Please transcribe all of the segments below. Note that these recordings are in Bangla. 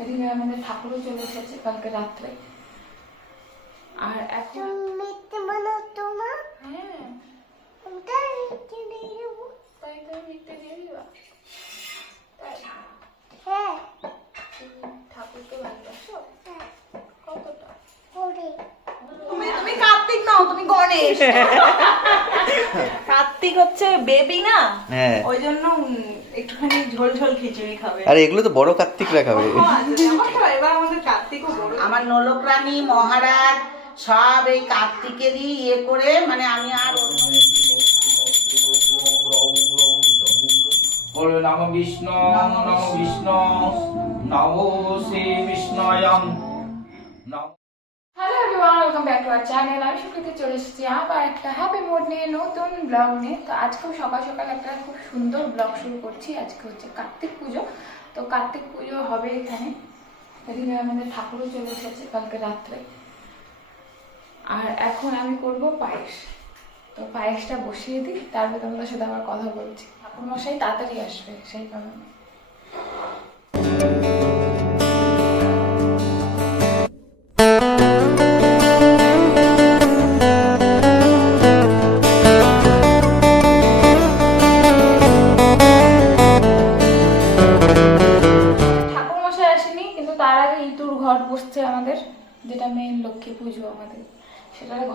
এদিকে আমাদের ঠাকুরও চলে এসেছে কালকে রাত্রে। আর এখন মিথ্যে বানাতো না হ্যাঁ ওটা মিথ্যে দিয়ে দেবো তাই। তুমি মিথ্যে দিয়ে দিবা হ্যাঁ ঠাকুরকে ভালোবাসো? হ্যাঁ। কতটা? ওরে। তুমি তুমি কার্তিক নাও তুমি গণেশ। কার্তিক হচ্ছে বেবি না? হ্যাঁ। ওই জন্য একটুখানি ঝোল ঝোল খিচুড়ি খাবে। আর এগুলো তো বড় কার্তিকরা খাবে। আচ্ছা, আমার তো এবার আমাদের কার্তিকও বড়। আমার নলপ্রাণী মহারাজ সব এই কার্তিকেরই ইয়ে করে মানে আমি আর বলবে নম বিষ্ণু নম বিষ্ণু নম শ্রী বিষ্ণয়ম এভরিওয়ান ওয়েলকাম আওয়ার চ্যানেল আমি চলে এসেছি একটা নিয়ে, নতুন ব্লগ তো আজকেও সকাল সকাল একটা খুব সুন্দর ব্লগ শুরু করছি। আজকে হচ্ছে কার্তিক পুজো। তো কার্তিক পুজো হবে এখানে। আমাদের ঠাকুরও চলে এসেছে কালকে রাত্রে। আর এখন আমি করব পায়েস। তো পায়েসটা বসিয়ে দিই, তারপরে তোমাদের সাথে আবার কথা বলছি। ঠাকুর মশাই তাড়াতাড়ি আসবে, সেই কারণে।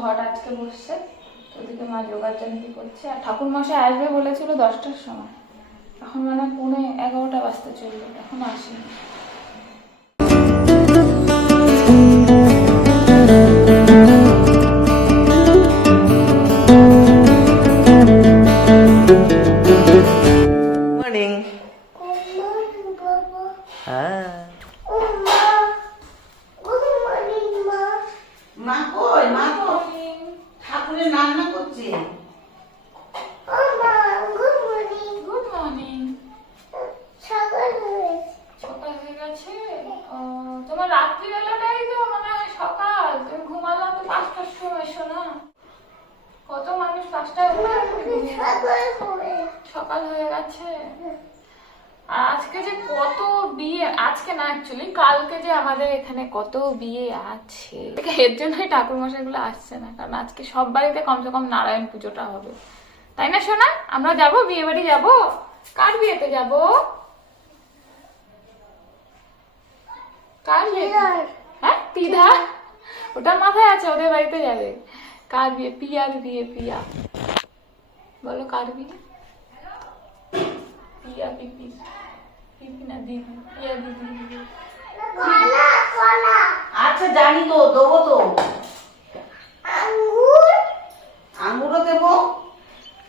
ঘট আজকে বসছে, ওদিকে মা যোগাচার কি করছে? আর ঠাকুর মশাই আসবে বলেছিল দশটার সময়। এখন মানে পৌনে এগারোটা বাজতে চলবে এখন আসেনি। সকাল তুমি ঘুমালাম তো পাঁচটার সময় শোনা কত মানুষ পাঁচটায়। সকাল হয়ে গেছে। আর আজকে যে কত বিয়ে আজকে না অ্যাকচুয়ালি কালকে যে আমাদের এখানে কত বিয়ে আছে। এর জন্যই ঠাকুর মশাইগুলো আসছে না কারণ আজকে সব বাড়িতে কমসে কম নারায়ণ পুজোটা হবে। তাই না সোনা? আমরা যাব বিয়ে বাড়ি যাব? কার বিয়েতে যাব? কার বিয়ে হ্যাঁ পিধা ওটা মাথায় আছে ওদের বাড়িতে যাবে। কার বিয়ে? পিয়ার বিয়ে পিয়া। বলো কার বিয়ে? পিয়া পিপি। পিপি না দিদি। পিয়া দিদি আচ্ছা জানি তো দেবো তো। আঙ্গুর। আঙুরও দেবো?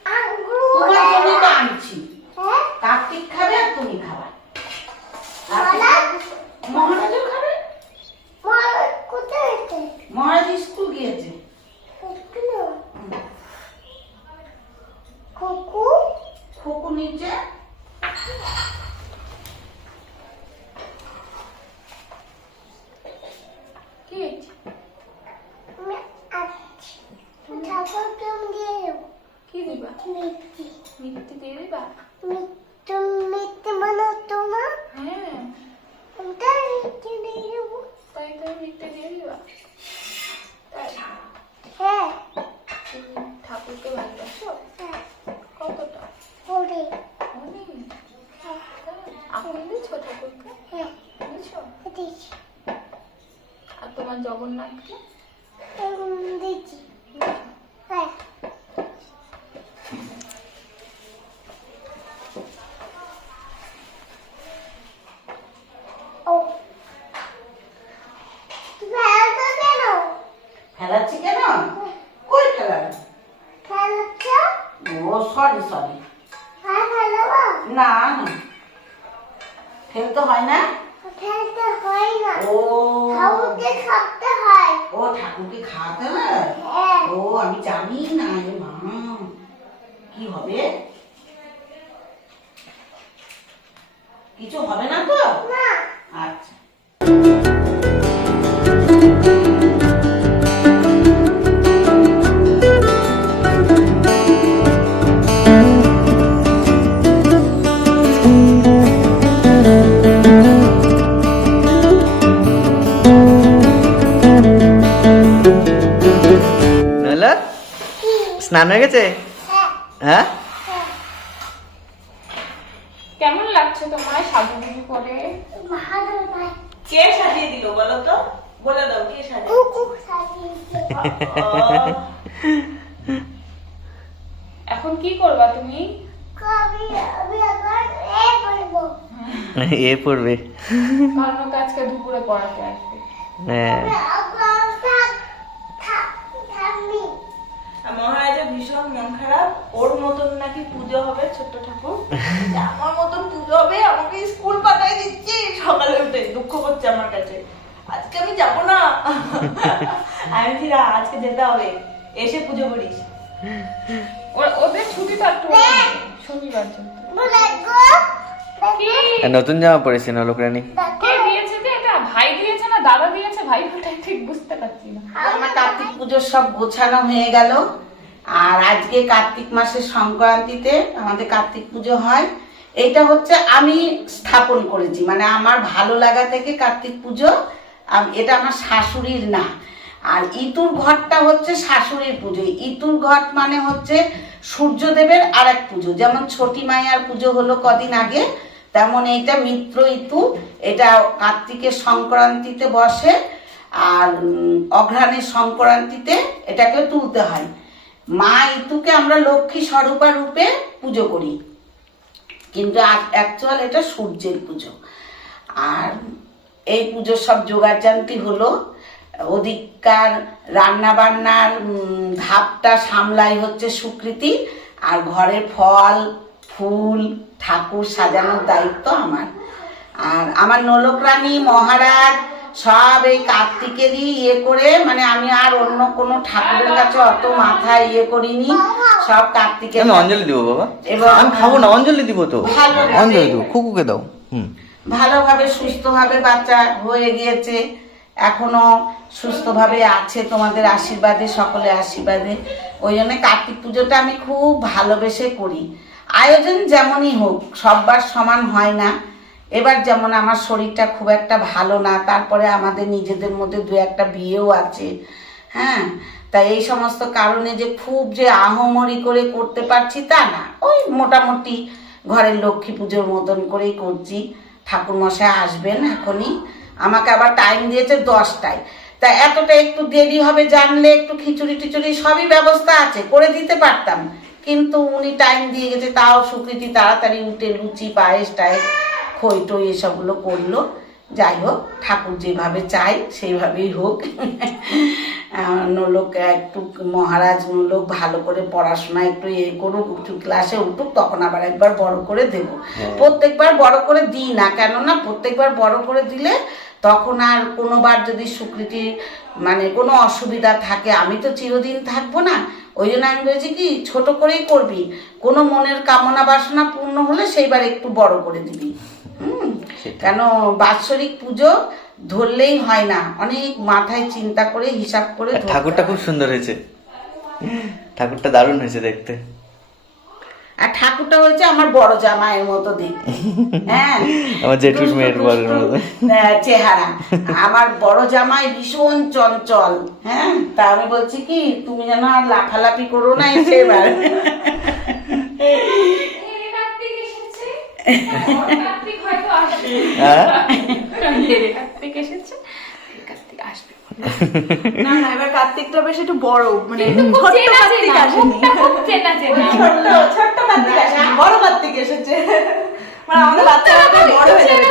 আঙ্গুর তোমার জন্য তো আনছি। হ্যাঁ? কার্তিক খাবে আর তুমি খাবা কলা মহারাজও খাবে মা কোথায় আছে মহারাজ স্কুল গিয়েছে এগুলো কুকু খোকু নিচে কি হয়েছে? আমি আছি ঠাকুর তুমি দিয়ে দেবো কি দিবা মিথ্যে দিয়ে দিবা? মিথ্যে মিথ্যে বানাতো না হ্যাঁ। ওটা মিথ্যে দিয়ে দেবো। তাই তুমি মিথ্যে দিয়ে দিবা। হ্যাঁ। তুমি ঠাকুরকে ভালোবাসো? হ্যাঁ। কতটা? ওরে। অনেক। আপনি দিচ্ছ ঠাকুরকে? হ্যাঁ। দিচ্ছ দিচ্ছি আর তোমার জগন্নাথকে? দিচ্ছি ঠাকুরকে খাওয়াতে হয়? হ্যাঁ। ও আমি জানি না এ মা। কি হবে? কিছু হবে না তো? আচ্ছা। স্নান হয়ে গেছে? হ্যাঁ? কেমন লাগছে তোমার সাজুগুজু করে? ভালো ভাই কে সাজিয়ে দিল বলো তো? বলে দাও কে সাজিয়ে এখন কি করবা তুমি? কবি আমি আবার এ বলব এ পড়বে। ওকে দুপুরে পড়াতে আসবে। হ্যাঁ আমি আবার থাক থাক থামি আর মহারাজের ভীষণ মন খারাপ। ওর মতন নাকি পুজো হবে ছোট্ট ঠাকুর। আমার মতন পুজো হবে আমাকে স্কুল পাঠাই দিচ্ছে। সকালে উঠে দুঃখ করছে আমার কাছে। আজকে আমি যাব না। আমি ফিরা আজকে যেতে হবে। এসে পুজো করিস। ওদের ছুটি তো একটু অনেক, শনিবার আর নতুন জামা পরেছে নলক রানী কে দিয়েছে যে এটা? ভাই দিয়েছে না দাদা দিয়েছে? ভাই ফোটাই ঠিক বুঝতে পারছি না। আমার কার্তিক পুজোর সব গোছানো হয়ে গেল। আর আজকে কার্তিক মাসের সংক্রান্তিতে আমাদের কার্তিক পুজো হয়। এটা হচ্ছে আমি স্থাপন করেছি মানে আমার ভালো লাগা থেকে কার্তিক পুজো এটা আমার শাশুড়ির না। আর ইতুর ঘরটা হচ্ছে শাশুড়ির পুজো। ইতুর ঘট মানে হচ্ছে সূর্যদেবের আর এক পুজো। যেমন ছটি মাইয়ার পুজো হলো কদিন আগে, তেমন এইটা মিত্র ইতু এটা কার্তিকের সংক্রান্তিতে বসে, আর অঘ্রাণের সংক্রান্তিতে এটাকে তুলতে হয়। মা ইতুকে আমরা লক্ষ্মী স্বরূপা রূপে পুজো করি। কিন্তু অ্যাকচুয়াল এটা সূর্যের পুজো। আর এই পুজোর সব জোগাড়জান্তি হলো। ওদিককার রান্না বান্নার ধাপটা সামলাই হচ্ছে সুকৃতি। আর ঘরে ফল, ফুল, ঠাকুর সাজানোর দায়িত্ব আমার। আর আমার নলক রানী মহারাজ সব এই কার্তিকেরই ইয়ে করে মানে আমি আর অন্য কোনো ঠাকুরের কাছে অত মাথায় ইয়ে করিনি সব কার্তিকের আমি অঞ্জলি দিব বাবা? এবং- আমি খাব না অঞ্জলি দিব তো। অঞ্জলি দিব খুকুকে দাও হুম। ভালোভাবে সুস্থভাবে বাচ্চা হয়ে গিয়েছে এখনও সুস্থভাবে আছে তোমাদের আশীর্বাদে সকলে আশীর্বাদে। ওই জন্য কার্তিক পুজোটা আমি খুব ভালোবেসে করি। আয়োজন যেমনই হোক সববার সমান হয় না। এবার যেমন আমার শরীরটা খুব একটা ভালো না, তারপরে আমাদের নিজেদের মধ্যে দু একটা বিয়েও আছে হ্যাঁ? তা এই সমস্ত কারণে যে খুব যে আহমরি করে করতে পারছি তা না, ওই মোটামুটি ঘরের লক্ষ্মী পুজোর মতন করেই করছি। ঠাকুর মশাই আসবেন এখনই, আমাকে আবার টাইম দিয়েছে দশটায়। তা এতটা একটু দেরি হবে জানলে একটু খিচুড়ি টিচুড়ি সবই ব্যবস্থা আছে, করে দিতে পারতাম। কিন্তু উনি টাইম দিয়ে গেছে, তাও সুকৃতি তাড়াতাড়ি উঠে লুচি, পায়েস, টায়েস খই টই এসবগুলো করল। যাই হোক ঠাকুর যেভাবে চাই সেইভাবেই হোক। নোলক একটু মহারাজ নোলক ভালো করে পড়াশোনা একটু এ করুক একটু ক্লাসে উঠুক তখন আবার একবার বড় করে দেব। প্রত্যেকবার বড় করে দিই না কেননা প্রত্যেকবার বড় করে দিলে তখন আর কোনোবার যদি স্বীকৃতি মানে কোনো অসুবিধা থাকে আমি তো চিরদিন থাকব না। ওই জন্য আমি বলছি কি ছোট করেই করবি। কোনো মনের কামনা বাসনা পূর্ণ হলে সেইবার একটু বড় করে দিবি। হুম কেন বাৎসরিক পুজো ধরলেই হয় না। অনেক মাথায় চিন্তা করে হিসাব করে ঠাকুরটা খুব সুন্দর হয়েছে। ঠাকুরটা দারুণ হয়েছে দেখতে। আর ঠাকুরটা হচ্ছে আমার বড় জামাইয়ের মতো দেখতে। হ্যাঁ আমার জেঠুর মেয়ের বরের মতো। চেহারা। আমার বড় জামাই ভীষণ চঞ্চল। হ্যাঁ তা আমি বলছি কি তুমি যেন আর লাফালাফি করো না এসে এবার কার্তিক এসেছে কার্তিক হয়তো আসবে হ্যাঁ কার্তিক এসেছে কার্তিক আসবে না না এবার কার্তিকটা বেশ একটু বড় মানে ছোট্ট কার্তিক আসেনি। ছোট্ট ছোট্ট কার্তিক আসেনি বড় কার্তিক এসেছে মানে আমাদের বাচ্চারা বড় হয়ে যাবে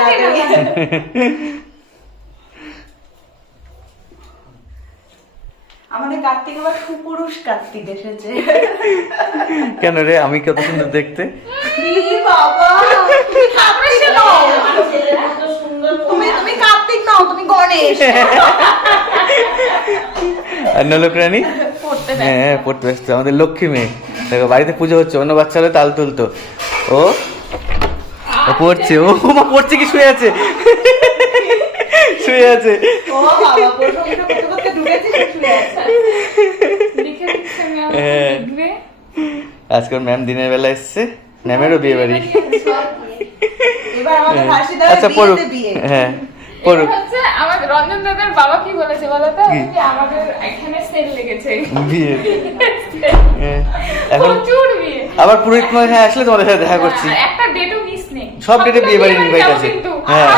আমাদের কার্তিক আবার সুপুরুষ কার্তিক এসেছে। কেন রে? আমি কত সুন্দর দেখতে? বাবা! তুমি কার্তিক তুমি তুমি কার্তিক নও তুমি গণেশ। আর নলক রানী? হ্যাঁ হ্যাঁ, পড়তে ব্যস্ত। আমাদের লক্ষ্মী মেয়ে। দেখো বাড়িতে পুজো হচ্ছে অন্য বাচ্চা হলে তাল তুলতো। ও? ও পড়ছে ও মা পড়ছে কি শুয়ে আছে? শুয়ে আছে। হ্যাঁ। আজকাল ম্যাম দিনের বেলা এসছে। ম্যামেরও বিয়ে। বাড়ি হ্যাঁ। আচ্ছা পড়ুক। হ্যাঁ পড়ুক। আমার হ্যাঁ, এখন আবার পুরোহিত মশাই আসলে তোমাদের সাথে দেখা করছি। একটা সব ডেটে বিয়ে বাড়ি ইনভাইট আছে। হ্যাঁ।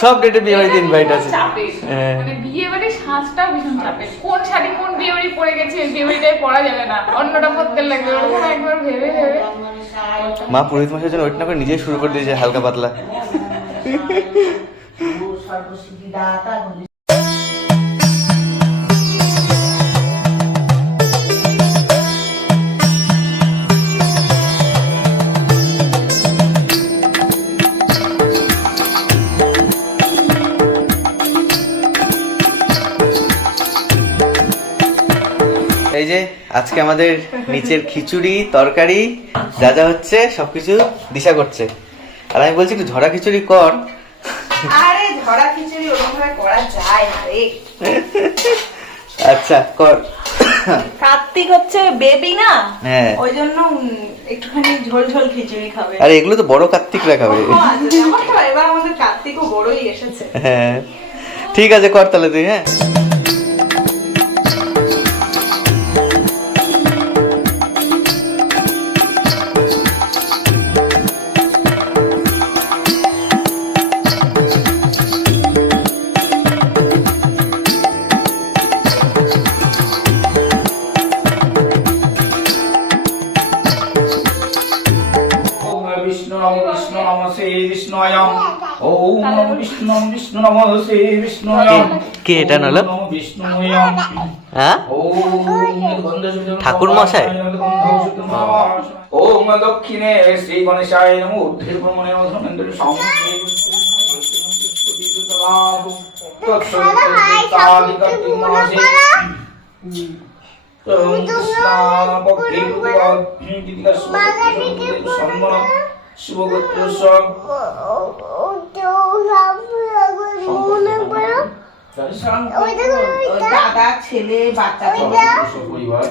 সব ডেটে বিয়ে বাড়িতে ইনভাইট আছে। হ্যাঁ। মানে বিয়ে বাড়ির সাজটা ভীষণ চাপে। কোন শাড়ি কোন বিয়ে বাড়ি পরে গেছে বিয়ে বাড়িটাই পরা যাবে না। অন্যটা পরতে লাগবে ওরকম একবার ভেবে ভেবে। মা পুরোহিত মশাই যেন ওইটা না করে নিজেই শুরু করে দিয়েছে হালকা পাতলা। যে আজকে আমাদের নিচের খিচুড়ি তরকারি যা যা হচ্ছে সবকিছু দিশা করছে। আর আমি বলছি একটু ঝরা খিচুড়ি কর। আরে ধরা খিচুড়ি করা যায় না রে। আচ্ছা কর। কার্তিক হচ্ছে বেবি না? হ্যাঁ। ওই জন্য একটুখানি ঝোল ঝোল খিচুড়ি খাবে। আর এগুলো তো বড় কার্তিকরা খাবে। আচ্ছা, তো এবার আমাদের কার্তিকও বড়ই এসেছে। হ্যাঁ। ঠিক আছে কর তাহলে তুই হ্যাঁ। নম বিষ্ণু শ্রী বিষ্ণুয়ম কে এটা নলো? ওম হ্যাঁ ঠাকুর মশাই? ওম দক্ষিণে শ্রী গণেশায় নমো ঊর্ধ্বে ব্রহ্মণে নমো ধর্মেন্দ্র সামনে শুভগোত্র দাদা ছেলে বাচ্চা পরিবার।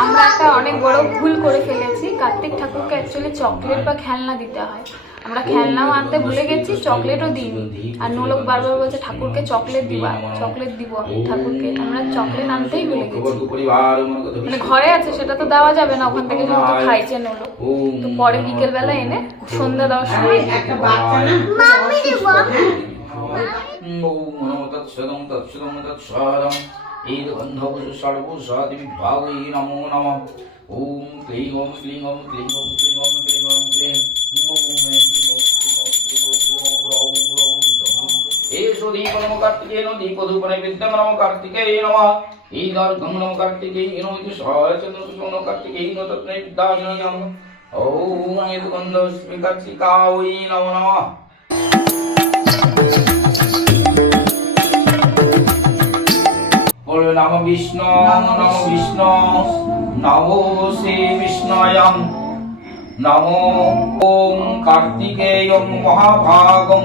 আমরা একটা অনেক বড় ভুল করে ফেলেছি কার্তিক ঠাকুরকে অ্যাকচুয়ালি চকলেট বা খেলনা দিতে হয় আমরা খেলনাও আনতে ভুলে গেছি চকলেটও দিইনি। আর নোলক বারবার বলছে ঠাকুরকে চকলেট দিবা চকলেট দিব ঠাকুরকে। আমরা চকলেট আনতেই ভুলে গেছি। মানে ঘরে আছে সেটা তো দেওয়া যাবে না ওখান থেকে যেহেতু খাইছে নোলক। তো পরে বিকেল বেলা এনে সন্ধ্যা দেওয়ার সময় একটা বাচ্চা না মাম্মি দিব। ওম নমো তৎসদং তৎসদং তৎসদং এইদগন্ধবসু সর্বসাদি বিভাগৈ নমো নমঃ। ওম ক্লীং ওম ক্লীং ওম ఏషు దీప నమ కార్తికే నమ దీపధూపన విద్యం నమ కార్తికే నమ ఈ దార్ఘం నమ కార్తికే నమ సహచంద్ర పుష్పం నమ కార్తికే నమ తత్నే విద్యామి నమ ఓం ఏతుకందస్మి కార్తికాయ నమ నమ নম বিষ্ণু নম বিষ্ণু নমো শ্রী বিষ্ণয়ং নমো ওম কার্তিকেয়ং মহাভাগং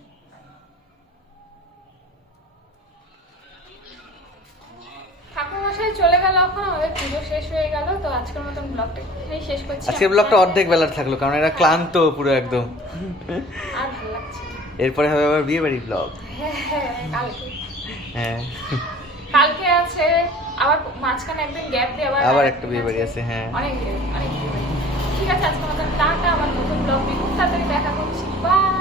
আমাদের পুজো শেষ হয়ে গেল তো আজকের মতন ব্লগটা এখানেই শেষ করছি। আজকের ব্লগটা অর্ধেক বেলার থাকল কারণ এরা ক্লান্ত পুরো একদম। আর ভালো লাগছে এরপরে হবে আবার বিয়ে বাড়ির ব্লগ হ্যাঁ হ্যাঁ কালকে। হ্যাঁ। কালকে আছে আবার মাঝখানে একদিন গ্যাপ দিয়ে আবার আবার একটা বিয়ে বাড়ি আছে। হ্যাঁ। অনেক অনেক ঠিক আছে আজকে আমাদের টাটা আমার নতুন ব্লগ খুব তাড়াতাড়ি দেখা করছি বাই